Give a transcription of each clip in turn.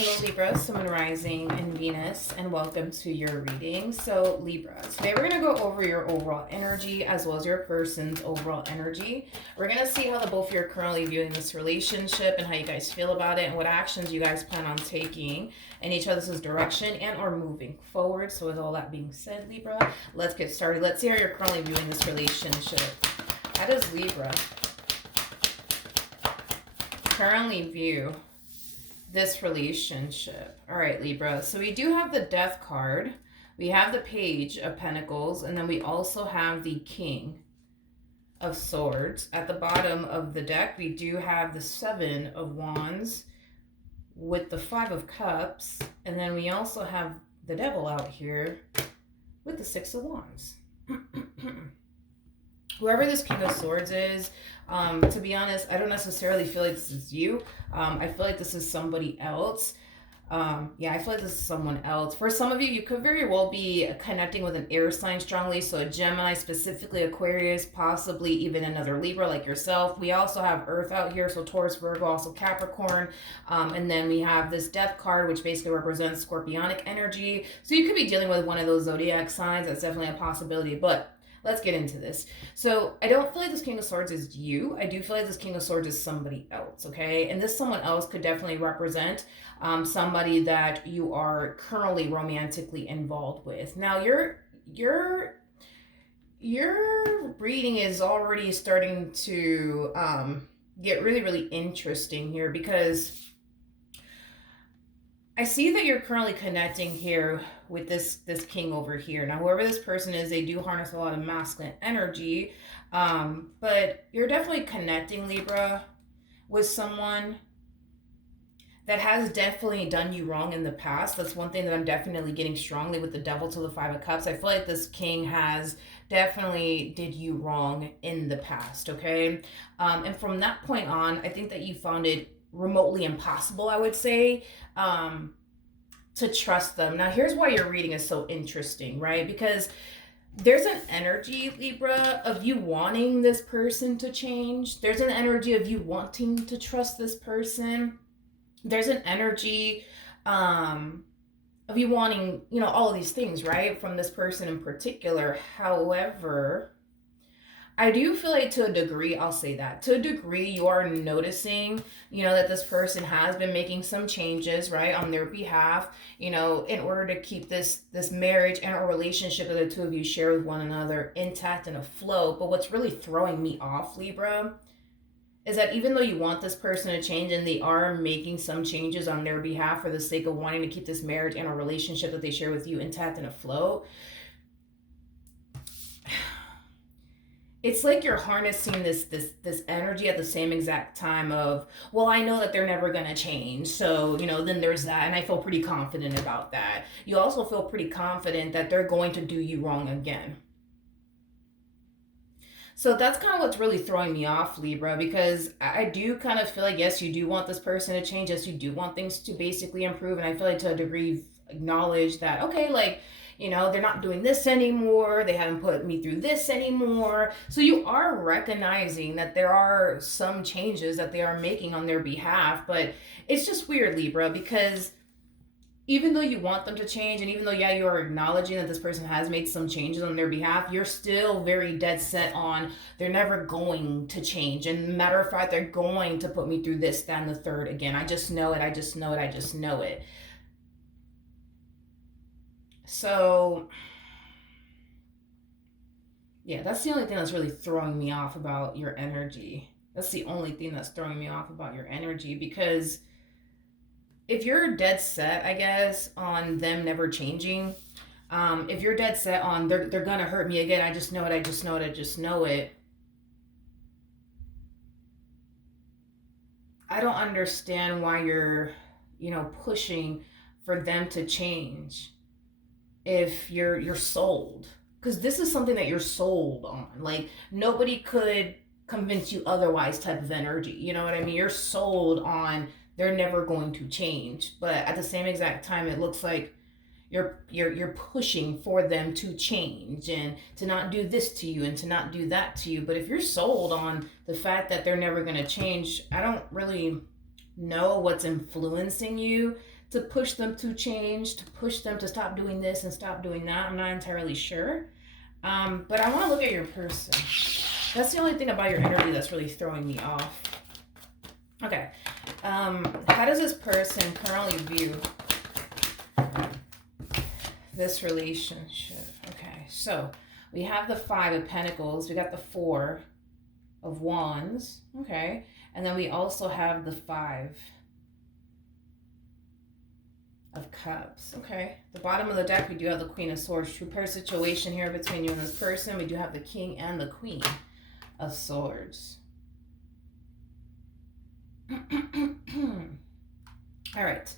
Hello Libra, Sun Rising and Venus, and welcome to your reading. So Libra, today we're going to go over your overall energy as well as your person's overall energy. We're going to see how the both of you are currently viewing this relationship and how you guys feel about it and what actions you guys plan on taking in each other's direction and or moving forward. So with all that being said, Libra, let's get started. Let's see how you're currently viewing this relationship. How does Libra currently view this relationship? All right, Libra. So we do have the Death card. We have the Page of Pentacles. And then we also have the King of Swords. At the bottom of the deck, we do have the Seven of Wands with the Five of Cups. And then we also have the Devil out here with the Six of Wands. Whoever this King of Swords is, to be honest, I don't necessarily feel like this is you. I feel like this is somebody else. I feel like this is someone else. For some of you, you could very well be connecting with an air sign strongly. So a Gemini, specifically Aquarius, possibly even another Libra like yourself. We also have Earth out here. So Taurus, Virgo, also Capricorn. And then we have this Death card, which basically represents Scorpionic energy. So you could be dealing with one of those zodiac signs. That's definitely a possibility. But let's get into this. So I don't feel like this King of Swords is you. I do feel like this King of Swords is somebody else, okay? And this someone else could definitely represent somebody that you are currently romantically involved with. Now, your reading is already starting to get really, really interesting here because I see that you're currently connecting here with this king over here. Now, whoever this person is, they do harness a lot of masculine energy, but you're definitely connecting, Libra, with someone that has definitely done you wrong in the past. That's one thing that I'm definitely getting strongly with the Devil to the Five of Cups. I feel like this king has definitely did you wrong in the past, okay? And from that point on, I think that you found it remotely impossible, I would say, to trust them. Now, here's why your reading is so interesting, right? Because there's an energy, Libra, of you wanting this person to change. There's an energy of you wanting to trust this person. There's an energy of you wanting, all of these things, right? From this person in particular. However, I do feel like to a degree, I'll say that. To a degree, you are noticing, that this person has been making some changes, right, on their behalf, in order to keep this marriage and a relationship that the two of you share with one another intact and afloat. But what's really throwing me off, Libra, is that even though you want this person to change and they are making some changes on their behalf for the sake of wanting to keep this marriage and a relationship that they share with you intact and afloat, it's like you're harnessing this energy at the same exact time of, well, I know that they're never going to change. So, then there's that. And I feel pretty confident about that. You also feel pretty confident that they're going to do you wrong again. So that's kind of what's really throwing me off, Libra, because I do kind of feel like, yes, you do want this person to change. Yes, you do want things to basically improve. And I feel like to a degree, you've acknowledged that, okay, like, they're not doing this anymore. They haven't put me through this anymore. So you are recognizing that there are some changes that they are making on their behalf. But it's just weird, Libra, because even though you want them to change, and even though, you are acknowledging that this person has made some changes on their behalf, you're still very dead set on they're never going to change. And matter of fact, they're going to put me through this, that, and the third again. I just know it. I just know it. I just know it. So, yeah, that's the only thing that's really throwing me off about your energy. That's the only thing that's throwing me off about your energy, because if you're dead set, I guess, on them never changing, if you're dead set on they're gonna hurt me again, I just know it, I just know it, I just know it, I don't understand why you're, pushing for them to change if you're sold, because this is something that you're sold on. Like, nobody could convince you otherwise type of energy, you know what I mean? You're sold on they're never going to change, but at the same exact time, it looks like you're pushing for them to change and to not do this to you and to not do that to you. But if you're sold on the fact that they're never going to change, I don't really know what's influencing you to push them to change, to push them to stop doing this and stop doing that. I'm not entirely sure. But I want to look at your person. That's the only thing about your energy that's really throwing me off. Okay. How does this person currently view this relationship? Okay, so we have the 5 of Pentacles. We got the 4 of Wands. Okay. And then we also have the 5 of Cups. Okay. The bottom of the deck, we do have the Queen of Swords. True pair situation here between you and this person. We do have the King and the Queen of Swords. All right.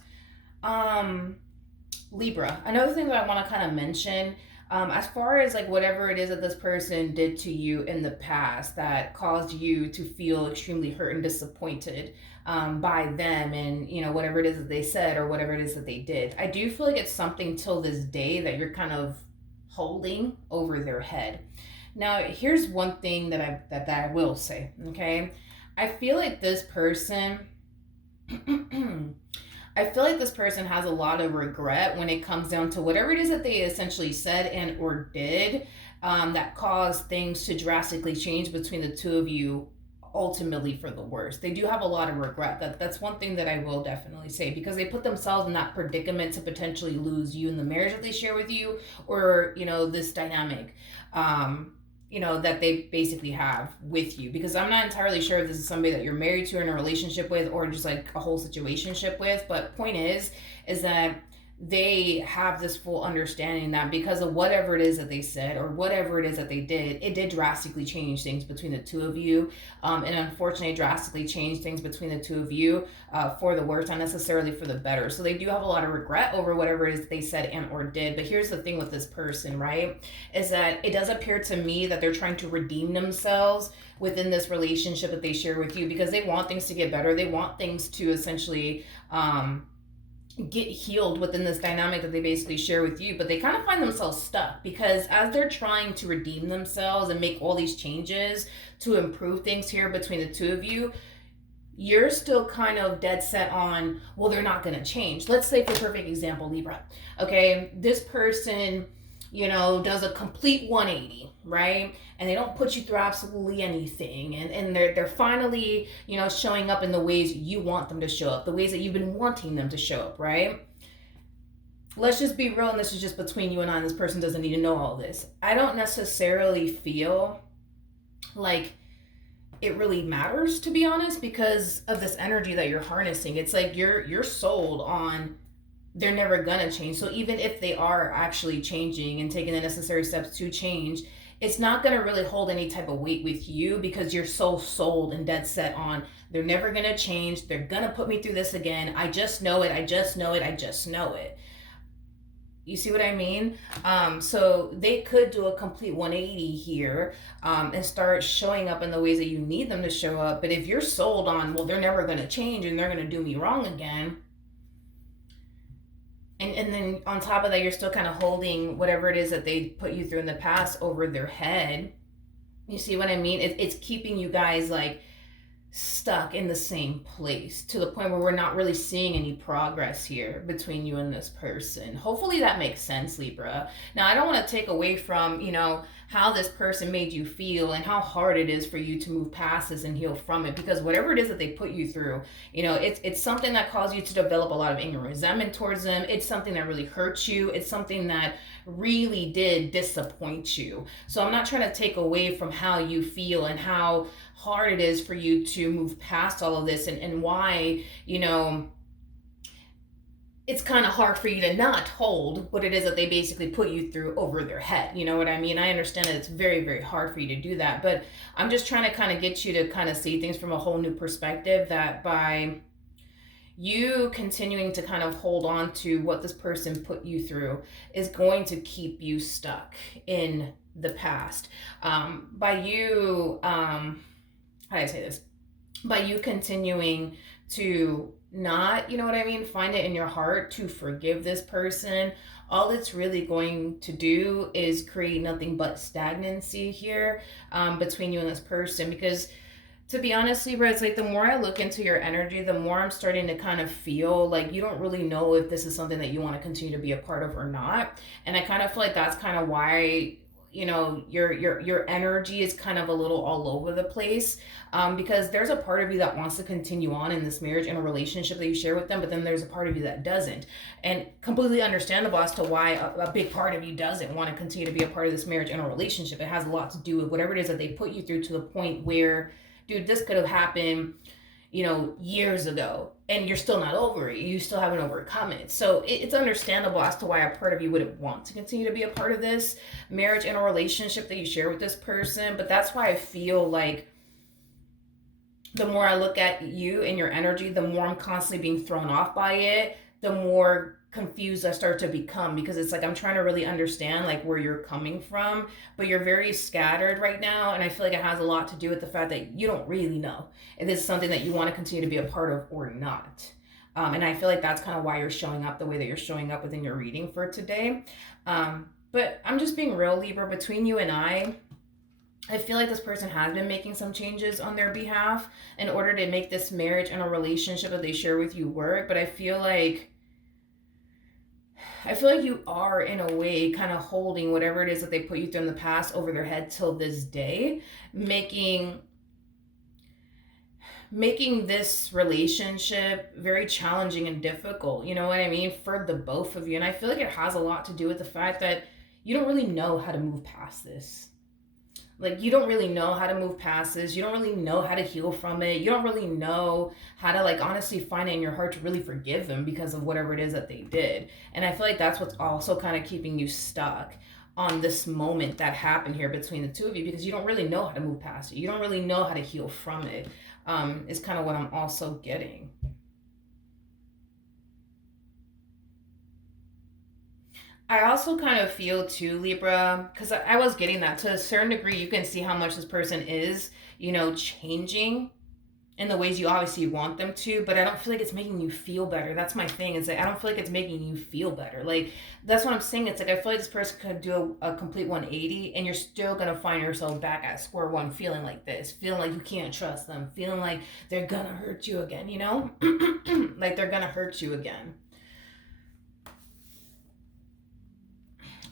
Libra. Another thing that I want to kind of mention, as far as like whatever it is that this person did to you in the past that caused you to feel extremely hurt and disappointed by them, and you know, whatever it is that they said or whatever it is that they did, I do feel like it's something till this day that you're kind of holding over their head. Now, here's one thing that I will say, okay? I feel like this person I feel like this person has a lot of regret when it comes down to whatever it is that they essentially said and or did that caused things to drastically change between the two of you, ultimately for the worse. They do have a lot of regret. That's one thing that I will definitely say, because they put themselves in that predicament to potentially lose you in the marriage that they share with you, or you know, this dynamic you know, that they basically have with you. Because I'm not entirely sure if this is somebody that you're married to or in a relationship with, or just like a whole situationship with. But point is that they have this full understanding that because of whatever it is that they said or whatever it is that they did, it did drastically change things between the two of you. And unfortunately, drastically changed things between the two of you for the worse, not necessarily for the better. So they do have a lot of regret over whatever it is that they said and or did. But here's the thing with this person, right? Is that it does appear to me that they're trying to redeem themselves within this relationship that they share with you, because they want things to get better. They want things to essentially get healed within this dynamic that they basically share with you, but they kind of find themselves stuck, because as they're trying to redeem themselves and make all these changes to improve things here between the two of you, you're still kind of dead set on, well, they're not going to change. Let's say, for perfect example, Libra. Okay, this person, you know, does a complete 180, right? And they don't put you through absolutely anything. And they're finally, you know, showing up in the ways you want them to show up, the ways that you've been wanting them to show up, right? Let's just be real, and this is just between you and I, and this person doesn't need to know all this. I don't necessarily feel like it really matters, to be honest, because of this energy that you're harnessing. It's like you're sold on they're never gonna change. So even if they are actually changing and taking the necessary steps to change, it's not gonna really hold any type of weight with you, because you're so sold and dead set on they're never gonna change. They're gonna put me through this again. I just know it. I just know it. I just know it. You see what I mean? So they could do a complete 180 here and start showing up in the ways that you need them to show up. But if you're sold on, well, they're never gonna change and they're gonna do me wrong again, and then on top of that, you're still kind of holding whatever it is that they put you through in the past over their head. You see what I mean? It's keeping you guys like stuck in the same place, to the point where we're not really seeing any progress here between you and this person. Hopefully that makes sense, Libra. Now, I don't want to take away from, you know, how this person made you feel and how hard it is for you to move past this and heal from it, because whatever it is that they put you through, you know, it's something that caused you to develop a lot of anger and resentment towards them. It's something that really hurts you. It's something that really did disappoint you. So I'm not trying to take away from how you feel and how hard it is for you to move past all of this, and why, you know, it's kind of hard for you to not hold what it is that they basically put you through over their head. You know what I mean? I understand that it's very, very hard for you to do that, but I'm just trying to kind of get you to kind of see things from a whole new perspective, that by you continuing to kind of hold on to what this person put you through is going to keep you stuck in the past. By you, how do I say this? By you continuing to not, you know what I mean, find it in your heart to forgive this person, all it's really going to do is create nothing but stagnancy here between you and this person. Because To be honest, Libra, it's like the more I look into your energy, the more I'm starting to kind of feel like you don't really know if this is something that you want to continue to be a part of or not. And I kind of feel like that's kind of why, your energy is kind of a little all over the place, because there's a part of you that wants to continue on in this marriage and a relationship that you share with them, but then there's a part of you that doesn't. And completely understandable as to why a big part of you doesn't want to continue to be a part of this marriage and a relationship. It has a lot to do with whatever it is that they put you through, to the point where, dude, this could have happened, years ago, and you're still not over it. You still haven't overcome it. So it's understandable as to why a part of you wouldn't want to continue to be a part of this marriage and a relationship that you share with this person. But that's why I feel like the more I look at you and your energy, the more I'm constantly being thrown off by it, the more confused I start to become, because it's like I'm trying to really understand like where you're coming from, but you're very scattered right now, and I feel like it has a lot to do with the fact that you don't really know if this is something that you want to continue to be a part of or not. And I feel like that's kind of why you're showing up the way that you're showing up within your reading for today. But I'm just being real, Libra, between you and I feel like this person has been making some changes on their behalf in order to make this marriage and a relationship that they share with you work. But I feel like you are, in a way, kind of holding whatever it is that they put you through in the past over their head till this day, making this relationship very challenging and difficult. You know what I mean? For the both of you. And I feel like it has a lot to do with the fact that you don't really know how to move past this. Like, you don't really know how to move past this. You don't really know how to heal from it. You don't really know how to, like, honestly find it in your heart to really forgive them because of whatever it is that they did. And I feel like that's what's also kind of keeping you stuck on this moment that happened here between the two of you, because you don't really know how to move past it. You don't really know how to heal from it, is kind of what I'm also getting. I also kind of feel too, Libra, because I was getting that to a certain degree. You can see how much this person is, changing in the ways you obviously want them to, but I don't feel like it's making you feel better. That's my thing. Is that I don't feel like it's making you feel better. Like, that's what I'm saying. It's like I feel like this person could do a complete 180, and you're still gonna find yourself back at square one, feeling like this, feeling like you can't trust them, feeling like they're gonna hurt you again. Like they're gonna hurt you again.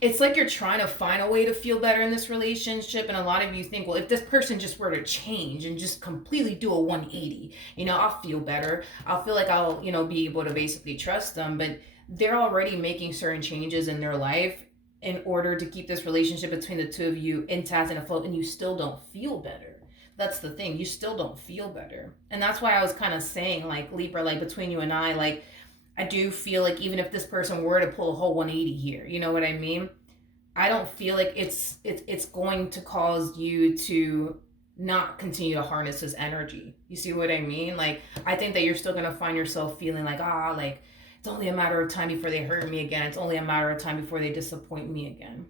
It's like you're trying to find a way to feel better in this relationship, and a lot of you think, well, if this person just were to change and just completely do a 180, I'll feel better. I'll feel like I'll, be able to basically trust them. But they're already making certain changes in their life in order to keep this relationship between the two of you intact and afloat, and you still don't feel better. That's the thing. You still don't feel better. And that's why I was kind of saying, like, Libra, like, between you and I do feel like even if this person were to pull a whole 180 here, you know what I mean? I don't feel like it's going to cause you to not continue to harness this energy. You see what I mean? Like, I think that you're still gonna find yourself feeling like, like, it's only a matter of time before they hurt me again. It's only a matter of time before they disappoint me again.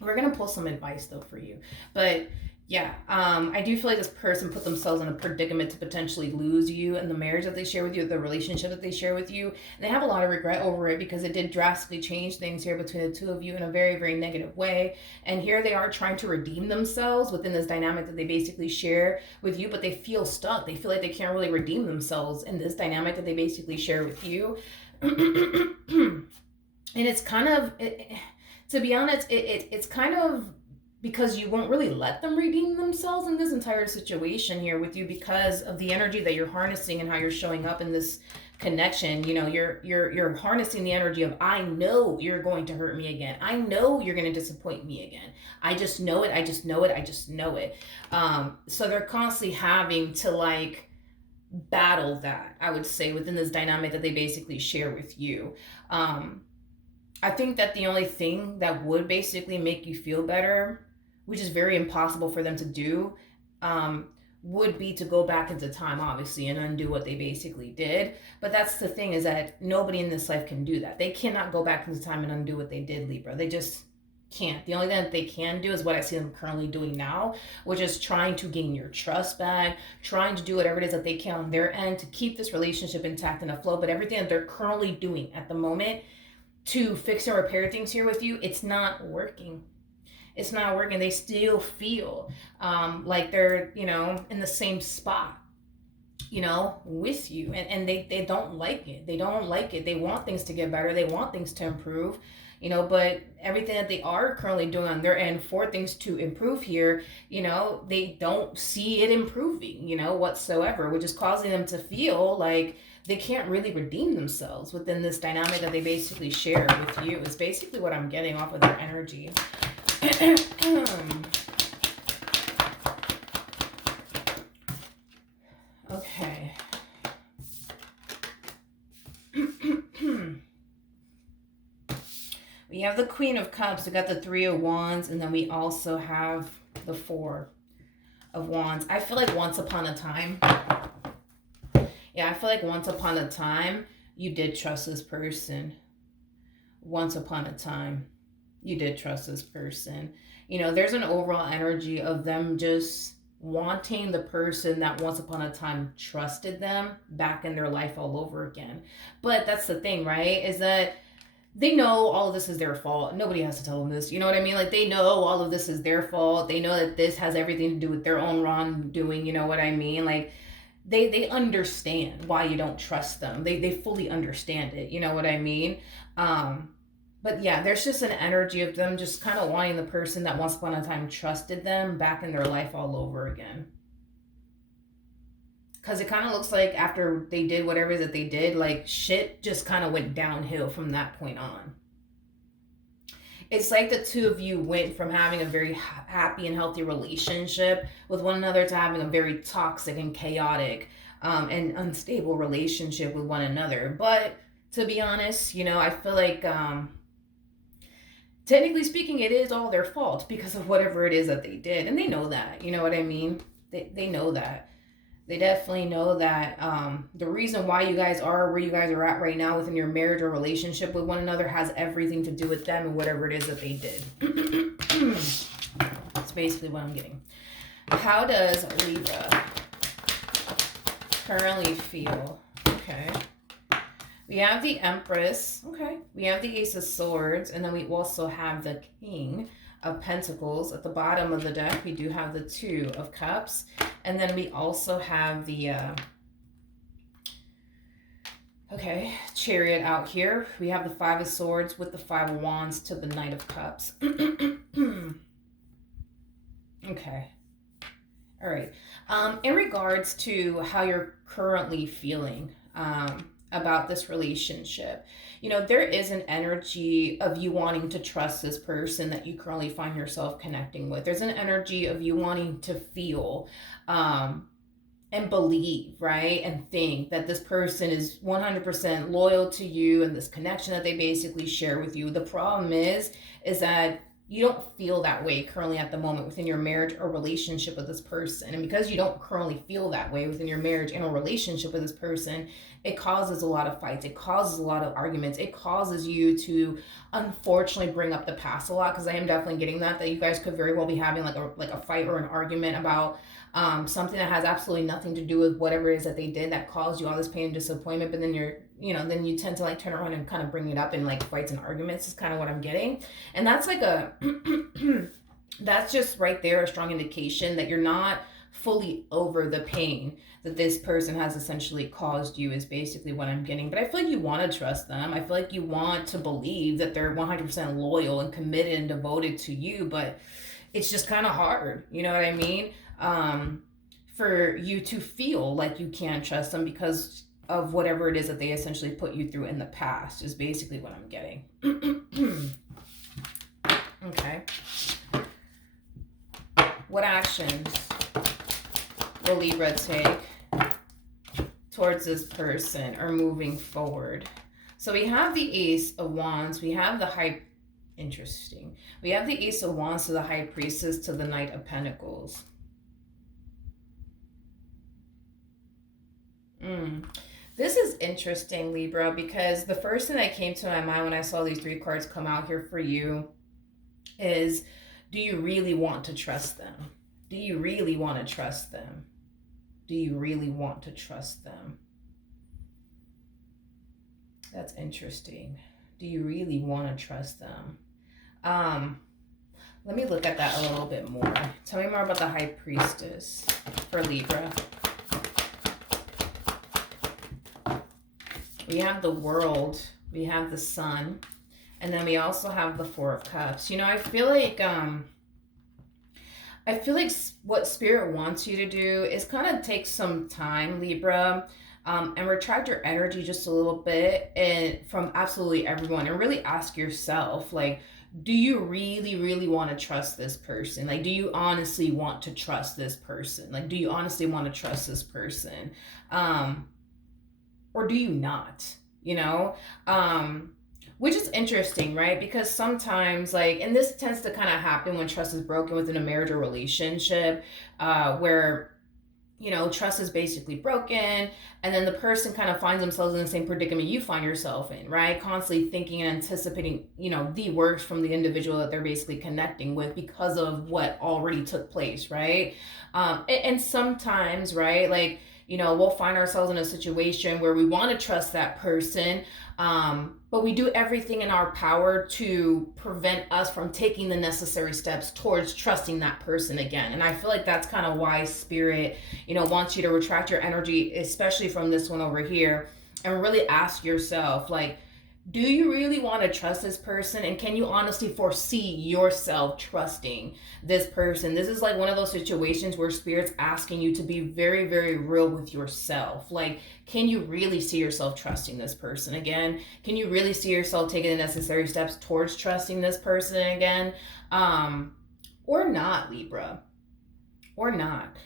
We're gonna pull some advice though for you, but yeah, I do feel like this person put themselves in a predicament to potentially lose you and the marriage that they share with you, the relationship that they share with you. And they have a lot of regret over it because it did drastically change things here between the two of you in a very, very negative way. And here they are trying to redeem themselves within this dynamic that they basically share with you, but they feel stuck. They feel like they can't really redeem themselves in this dynamic that they basically share with you. And it's kind of, to be honest, it's kind of because you won't really let them redeem themselves in this entire situation here with you, because of the energy that you're harnessing and how you're showing up in this connection. You're harnessing the energy of, I know you're going to hurt me again. I know you're going to disappoint me again. I just know it. I just know it. I just know it. So they're constantly having to, like, battle that, I would say, within this dynamic that they basically share with you. I think that the only thing that would basically make you feel better, which is very impossible for them to do, would be to go back into time, obviously, and undo what they basically did. But that's the thing, is that nobody in this life can do that. They cannot go back into time and undo what they did, Libra. They just can't. The only thing that they can do is what I see them currently doing now, which is trying to gain your trust back, trying to do whatever it is that they can on their end to keep this relationship intact and afloat. But everything that they're currently doing at the moment to fix and repair things here with you, it's not working. It's not working. They still feel like they're, in the same spot, with you. And they don't like it. They don't like it. They want things to get better. They want things to improve, but everything that they are currently doing on their end for things to improve here, they don't see it improving, whatsoever, which is causing them to feel like they can't really redeem themselves within this dynamic that they basically share with you, is basically what I'm getting off of their energy. Okay. We have the Queen of Cups. We got the Three of Wands, and then we also have the Four of Wands. I feel like once upon a time, you did trust this person. Once upon a time, you did trust this person. There's an overall energy of them just wanting the person that once upon a time trusted them back in their life all over again. But that's the thing, right? Is that they know all of this is their fault. Nobody has to tell them this. You know what I mean? Like, they know all of this is their fault. They know that this has everything to do with their own wrongdoing. You know what I mean? Like, they understand why you don't trust them. They fully understand it. You know what I mean? But yeah, there's just an energy of them just kind of wanting the person that once upon a time trusted them back in their life all over again. Because it kind of looks like after they did whatever that they did, like, shit just kind of went downhill from that point on. It's like the two of you went from having a very happy and healthy relationship with one another to having a very toxic and chaotic and unstable relationship with one another. But to be honest, I feel like technically speaking, it is all their fault because of whatever it is that they did. And they know that, you know what I mean? They know that. They definitely know that the reason why you guys are where you guys are at right now within your marriage or relationship with one another has everything to do with them and whatever it is that they did. That's basically what I'm getting. How does Libra currently feel? Okay. We have the Empress. Okay. We have the Ace of Swords. And then we also have the King of Pentacles. At the bottom of the deck, we do have the Two of Cups. And then we also have the Chariot out here. We have the Five of Swords with the Five of Wands to the Knight of Cups. Okay. All right. In regards to how you're currently feeling about this relationship, there is an energy of you wanting to trust this person that you currently find yourself connecting with. There's an energy of you wanting to feel and believe, right? And think that this person is 100% loyal to you and this connection that they basically share with you. The problem is that you don't feel that way currently at the moment within your marriage or relationship with this person. And because you don't currently feel that way within your marriage and a relationship with this person, it causes a lot of fights. It causes a lot of arguments. It causes you to unfortunately bring up the past a lot, because I am definitely getting that you guys could very well be having like a fight or an argument about something that has absolutely nothing to do with whatever it is that they did that caused you all this pain and disappointment. But then then you tend to like turn around and kind of bring it up in like fights and arguments is kind of what I'm getting. And that's like that's just right there a strong indication that you're not fully over the pain that this person has essentially caused you, is basically what I'm getting. But I feel like you want to trust them. I feel like you want to believe that they're 100% loyal and committed and devoted to you, but it's just kind of hard, you know what I mean? For you to feel like you can't trust them because of whatever it is that they essentially put you through in the past, is basically what I'm getting. Okay. What actions will Libra take towards this person or moving forward? So we have the Ace of Wands. We have the Interesting. We have the Ace of Wands to the High Priestess to the Knight of Pentacles. This is interesting, Libra, because the first thing that came to my mind when I saw these three cards come out here for you is, do you really want to trust them? Do you really want to trust them? Do you really want to trust them? That's interesting. Do you really want to trust them? Let me look at that a little bit more. Tell me more about the High Priestess for Libra. We have the World, we have the Sun, and then we also have the Four of Cups. You know, I feel like what Spirit wants you to do is kind of take some time, Libra, and retract your energy just a little bit and from absolutely everyone, and really ask yourself, like, do you really, really want to trust this person? Like, do you honestly want to trust this person? Like, do you honestly want to trust this person? Or do you not? You know? Which is interesting, right? Because sometimes, like, and this tends to kind of happen when trust is broken within a marriage or relationship, where, you know, trust is basically broken, and then the person kind of finds themselves in the same predicament you find yourself in, right? Constantly thinking and anticipating, you know, the worst from the individual that they're basically connecting with because of what already took place, right? And sometimes, right, like, you know, we'll find ourselves in a situation where we want to trust that person, but we do everything in our power to prevent us from taking the necessary steps towards trusting that person again. And I feel like that's kind of why Spirit, you know, wants you to retract your energy, especially from this one over here, and really ask yourself, like, do you really want to trust this person? And can you honestly foresee yourself trusting this person? This is like one of those situations where Spirit's asking you to be very, very real with yourself. Like, can you really see yourself trusting this person again? Can you really see yourself taking the necessary steps towards trusting this person again? Or not, Libra. Or not.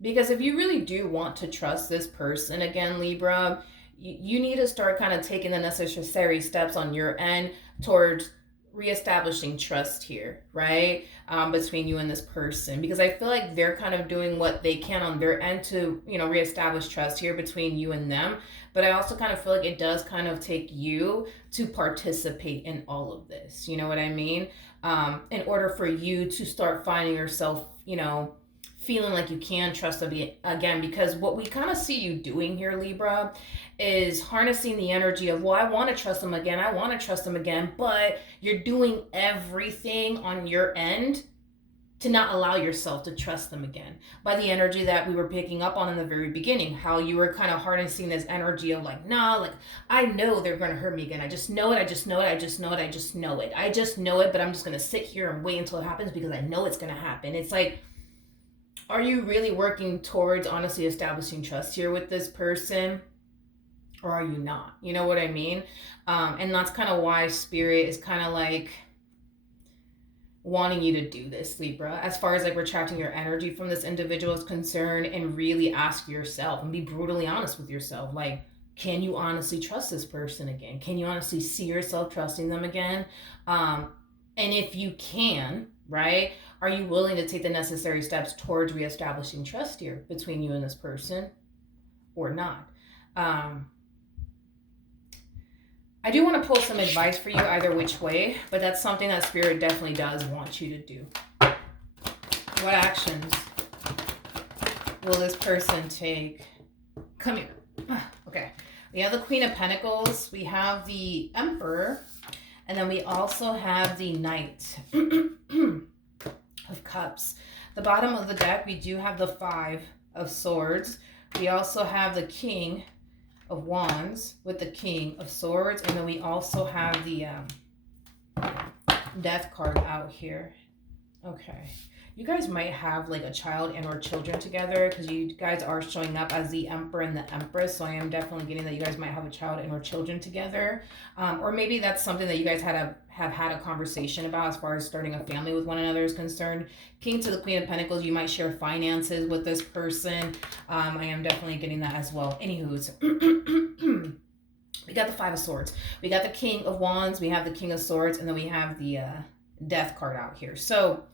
Because if you really do want to trust this person again, Libra, you need to start kind of taking the necessary steps on your end towards reestablishing trust here, right? Between you and this person, because I feel like they're kind of doing what they can on their end to, you know, reestablish trust here between you and them. But I also kind of feel like it does kind of take you to participate in all of this. You know what I mean? In order for you to start finding yourself, you know, feeling like you can trust them again, because what we kind of see you doing here, Libra, is harnessing the energy of, well, I want to trust them again, I want to trust them again, but you're doing everything on your end to not allow yourself to trust them again, by the energy that we were picking up on in the very beginning, how you were kind of harnessing this energy of like, nah, like, I know they're going to hurt me again, I just know it, I just know it, I just know it, I just know it, I just know it, but I'm just going to sit here and wait until it happens because I know it's going to happen. It's like, are you really working towards honestly establishing trust here with this person? Or are you not? You know what I mean? And that's kind of why Spirit is kind of like wanting you to do this, Libra, as far as like retracting your energy from this individual is concerned, and really ask yourself and be brutally honest with yourself. Like, can you honestly trust this person again? Can you honestly see yourself trusting them again? And if you can, right, are you willing to take the necessary steps towards reestablishing trust here between you and this person, or not? I do want to pull some advice for you either which way, but that's something that Spirit definitely does want you to do. What actions will this person take? Come here. Okay. We have the Queen of Pentacles. We have the Emperor. And then we also have the Knight of Cups. The bottom of the deck, we do have the Five of Swords. We also have the King of Wands with the King of Swords. And then we also have the Death card out here. Okay. You guys might have like a child and or children together, because you guys are showing up as the Emperor and the Empress. So I am definitely getting that you guys might have a child and or children together. Or maybe that's something that you guys have had a conversation about as far as starting a family with one another is concerned. King to the Queen of Pentacles, you might share finances with this person. I am definitely getting that as well. Anywho's. We got the Five of Swords. We got the King of Wands. We have the King of Swords. And then we have the Death card out here. So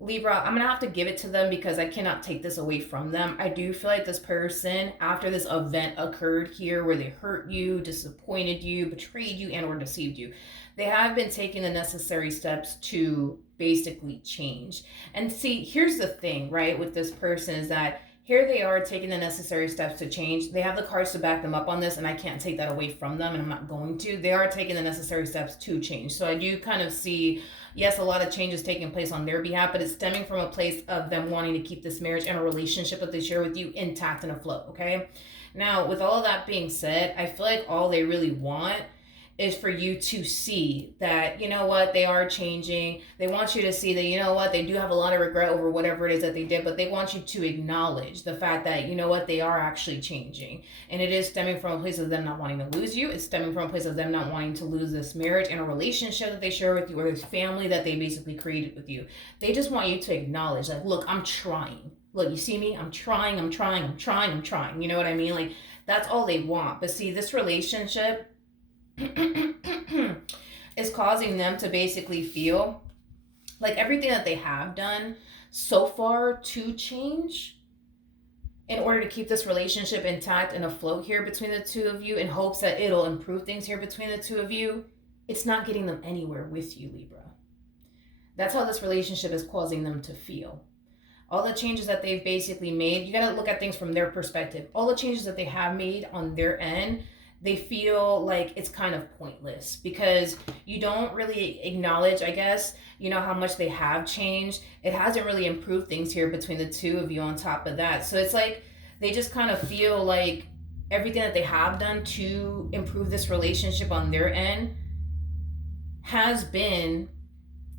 Libra, I'm going to have to give it to them because I cannot take this away from them. I do feel like this person, after this event occurred here where they hurt you, disappointed you, betrayed you, and or deceived you, they have been taking the necessary steps to basically change. And see, here's the thing, right, with this person is that here they are taking the necessary steps to change. They have the cards to back them up on this, and I can't take that away from them, and I'm not going to. They are taking the necessary steps to change. So I do kind of see, yes, a lot of changes taking place on their behalf, but it's stemming from a place of them wanting to keep this marriage and a relationship that they share with you intact and afloat, okay? Now, with all of that being said, I feel like all they really want is for you to see that, you know what, they are changing. They want you to see that, you know what, they do have a lot of regret over whatever it is that they did, but they want you to acknowledge the fact that, you know what, they are actually changing. And it is stemming from a place of them not wanting to lose you. It's stemming from a place of them not wanting to lose this marriage and a relationship that they share with you, or this family that they basically created with you. They just want you to acknowledge, like, look, I'm trying. Look, you see me? I'm trying. You know what I mean? Like, that's all they want. But see, this relationship is causing them to basically feel like everything that they have done so far to change in order to keep this relationship intact and afloat here between the two of you, in hopes that it'll improve things here between the two of you, it's not getting them anywhere with you, Libra. That's how this relationship is causing them to feel. All the changes that they've basically made, you got to look at things from their perspective. All the changes that they have made on their end, they feel like it's kind of pointless because you don't really acknowledge, I guess, you know, how much they have changed. It hasn't really improved things here between the two of you on top of that. So it's like they just kind of feel like everything that they have done to improve this relationship on their end has been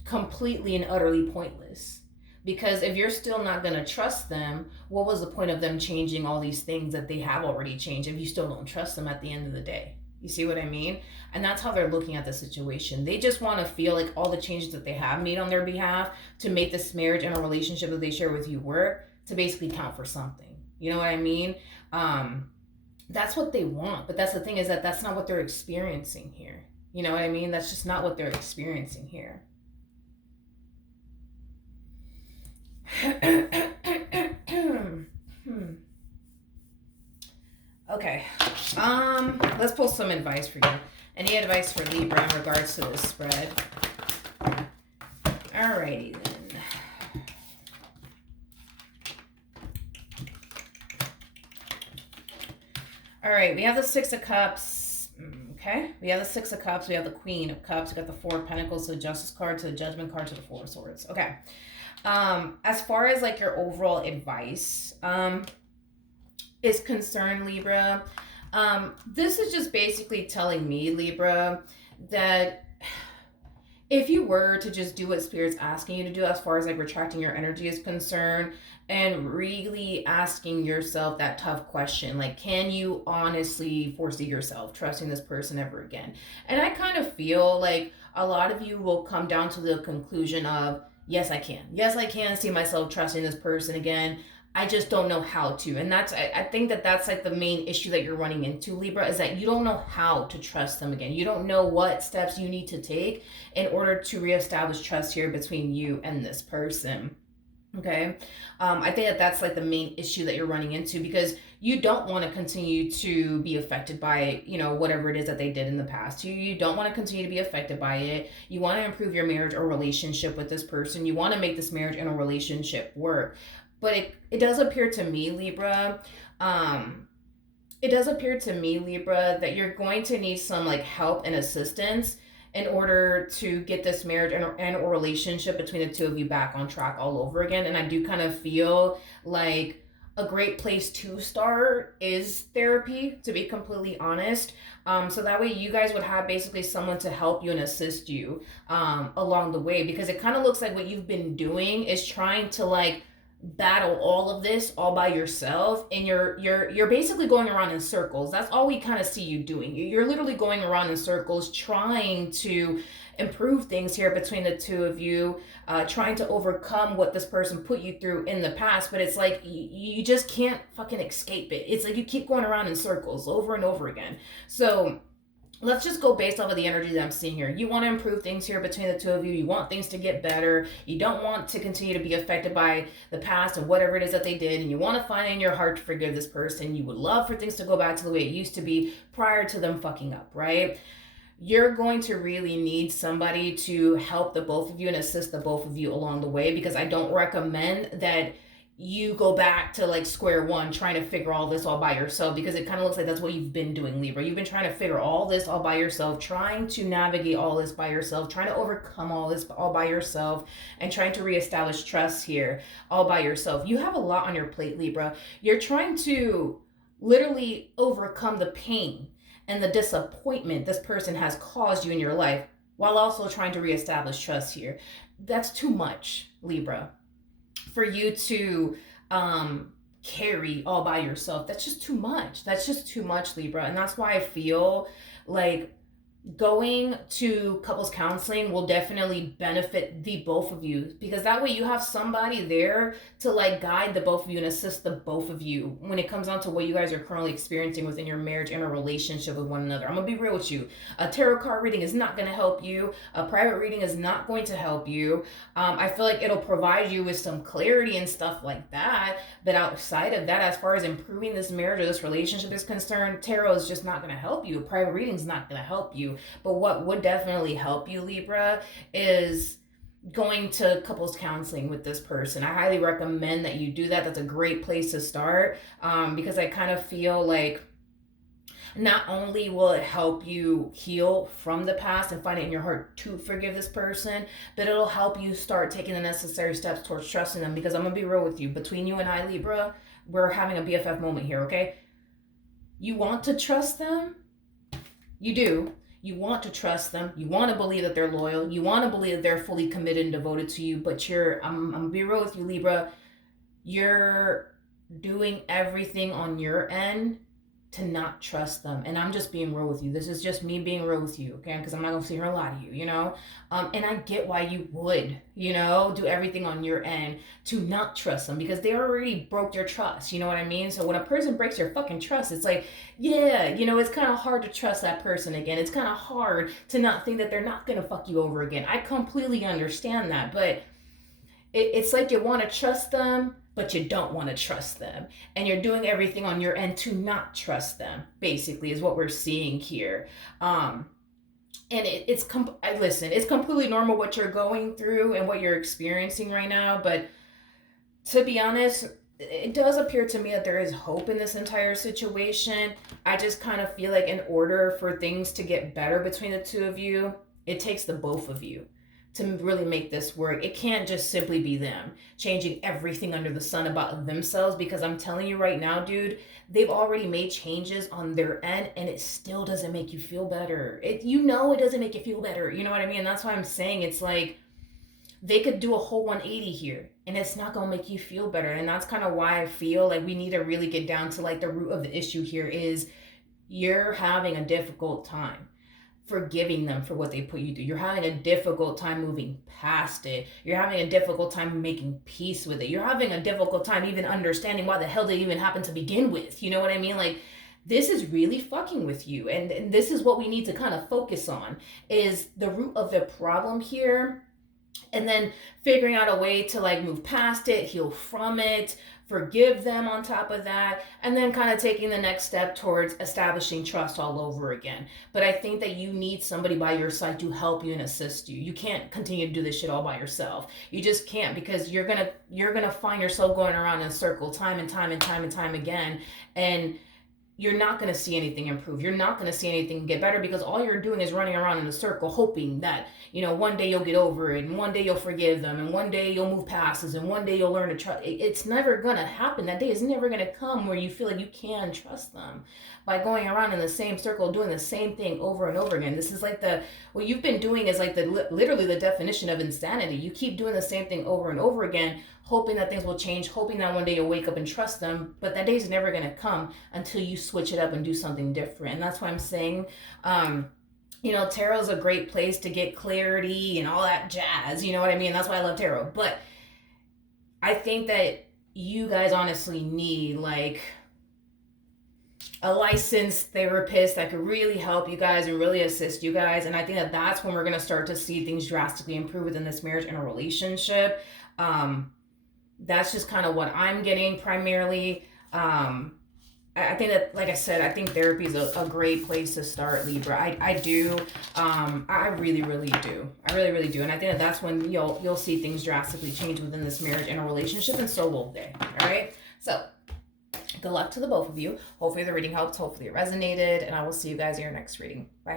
completely and utterly pointless. Because if you're still not going to trust them, what was the point of them changing all these things that they have already changed if you still don't trust them at the end of the day? You see what I mean? And that's how they're looking at the situation. They just want to feel like all the changes that they have made on their behalf to make this marriage and a relationship that they share with you work to basically count for something. You know what I mean? That's what they want. But that's the thing, is that that's not what they're experiencing here. You know what I mean? That's just not what they're experiencing here. Okay. Let's pull some advice for you. Any advice for Libra in regards to this spread? Alrighty then. Alright, we have the Six of Cups. Okay, we have the Six of Cups, we have the Queen of Cups, we got the Four of Pentacles, to the Justice card, to the Judgment card, to the Four of Swords. Okay. As far as like your overall advice is concerned, Libra, this is just basically telling me, Libra, that if you were to just do what Spirit's asking you to do as far as like retracting your energy is concerned, and really asking yourself that tough question, like, can you honestly foresee yourself trusting this person ever again? And I kind of feel like a lot of you will come down to the conclusion of, yes, I can. Yes, I can see myself trusting this person again. I just don't know how to. And that's, I think that that's like the main issue that you're running into, Libra, is that you don't know how to trust them again. You don't know what steps you need to take in order to reestablish trust here between you and this person. Okay. I think that that's like the main issue that you're running into, because you don't want to continue to be affected by, you know, whatever it is that they did in the past. You don't want to continue to be affected by it. You want to improve your marriage or relationship with this person. You want to make this marriage and a relationship work. But it does appear to me, Libra, that you're going to need some like help and assistance in order to get this marriage and a relationship between the two of you back on track all over again. And I do kind of feel like a great place to start is therapy, to be completely honest. So that way you guys would have basically someone to help you and assist you along the way, because it kind of looks like what you've been doing is trying to like battle all of this all by yourself, and you're basically going around in circles. That's all we kind of see you doing. You're literally going around in circles trying to improve things here between the two of you, trying to overcome what this person put you through in the past, but it's like you just can't fucking escape it. It's like you keep going around in circles over and over again. So let's just go based off of the energy that I'm seeing here. You want to improve things here between the two of you. You want things to get better. You don't want to continue to be affected by the past and whatever it is that they did. And you want to find in your heart to forgive this person. You would love for things to go back to the way it used to be prior to them fucking up, right? You're going to really need somebody to help the both of you and assist the both of you along the way, because I don't recommend that you go back to like square one trying to figure all this all by yourself, because it kind of looks like that's what you've been doing, Libra. You've been trying to figure all this all by yourself, trying to navigate all this by yourself, trying to overcome all this all by yourself, and trying to reestablish trust here all by yourself. You have a lot on your plate, Libra. You're trying to literally overcome the pain and the disappointment this person has caused you in your life while also trying to reestablish trust here. That's too much, Libra, for you to carry all by yourself. That's just too much. That's just too much, Libra. And that's why I feel like going to couples counseling will definitely benefit the both of you, because that way you have somebody there to like guide the both of you and assist the both of you when it comes down to what you guys are currently experiencing within your marriage and a relationship with one another. I'm gonna be real with you. A tarot card reading is not gonna help you. A private reading is not going to help you. I feel like it'll provide you with some clarity and stuff like that, but outside of that, as far as improving this marriage or this relationship is concerned, tarot is just not gonna help you. A private reading is not gonna help you. But what would definitely help you, Libra, is going to couples counseling with this person. I highly recommend that you do that. That's a great place to start, because I kind of feel like not only will it help you heal from the past and find it in your heart to forgive this person, but it'll help you start taking the necessary steps towards trusting them. Because I'm going to be real with you. Between you and I, Libra, we're having a BFF moment here, okay? You want to trust them. You do. You want to trust them. You want to believe that they're loyal. You want to believe that they're fully committed and devoted to you. But I'm going to be real with you, Libra. You're doing everything on your end to not trust them. And I'm just being real with you. This is just me being real with you, okay? Because I'm not going to sit here and lie to you, you know? And I get why you would, you know, do everything on your end to not trust them, because they already broke your trust, you know what I mean? So when a person breaks your fucking trust, it's like, yeah, you know, it's kind of hard to trust that person again. It's kind of hard to not think that they're not going to fuck you over again. I completely understand that, but it's like you want to trust them, but you don't want to trust them. And you're doing everything on your end to not trust them, basically, is what we're seeing here. And listen, it's completely normal what you're going through and what you're experiencing right now. But to be honest, it does appear to me that there is hope in this entire situation. I just kind of feel like in order for things to get better between the two of you, it takes the both of you to really make this work. It can't just simply be them changing everything under the sun about themselves, because I'm telling you right now, dude, they've already made changes on their end and it still doesn't make you feel better. It doesn't make you feel better. You know what I mean? And that's why I'm saying it's like they could do a whole 180 here and it's not going to make you feel better. And that's kind of why I feel like we need to really get down to like the root of the issue here is you're having a difficult time forgiving them for what they put you through. You're having a difficult time moving past it. You're having a difficult time making peace with it. You're having a difficult time even understanding why the hell they even happened to begin with. You know what I mean? Like, this is really fucking with you. And this is what we need to kind of focus on, is the root of the problem here. And then figuring out a way to like move past it, heal from it, forgive them on top of that, and then kind of taking the next step towards establishing trust all over again. But I think that you need somebody by your side to help you and assist you. You can't continue to do this shit all by yourself. You just can't, because you're gonna find yourself going around in a circle time and time and time and time again, and you're not going to see anything improve. You're not going to see anything get better, because all you're doing is running around in a circle hoping that, you know, one day you'll get over it and one day you'll forgive them and one day you'll move past this and one day you'll learn to trust. It's never going to happen. That day is never going to come where you feel like you can trust them by going around in the same circle, doing the same thing over and over again. This is like what you've been doing is like literally the definition of insanity. You keep doing the same thing over and over again, hoping that things will change, hoping that one day you'll wake up and trust them, but that day's never going to come until you switch it up and do something different. And that's why I'm saying, you know, tarot is a great place to get clarity and all that jazz, you know what I mean? That's why I love tarot. But I think that you guys honestly need like a licensed therapist that could really help you guys and really assist you guys. And I think that that's when we're going to start to see things drastically improve within this marriage and a relationship. That's just kind of what I'm getting primarily. I think that, like I said, I think therapy is a great place to start, Libra. I do. I really, really do. I really, really do. And I think that that's when you'll see things drastically change within this marriage and a relationship, and so will they. All right. So good luck to the both of you. Hopefully the reading helped. Hopefully it resonated, and I will see you guys in your next reading. Bye.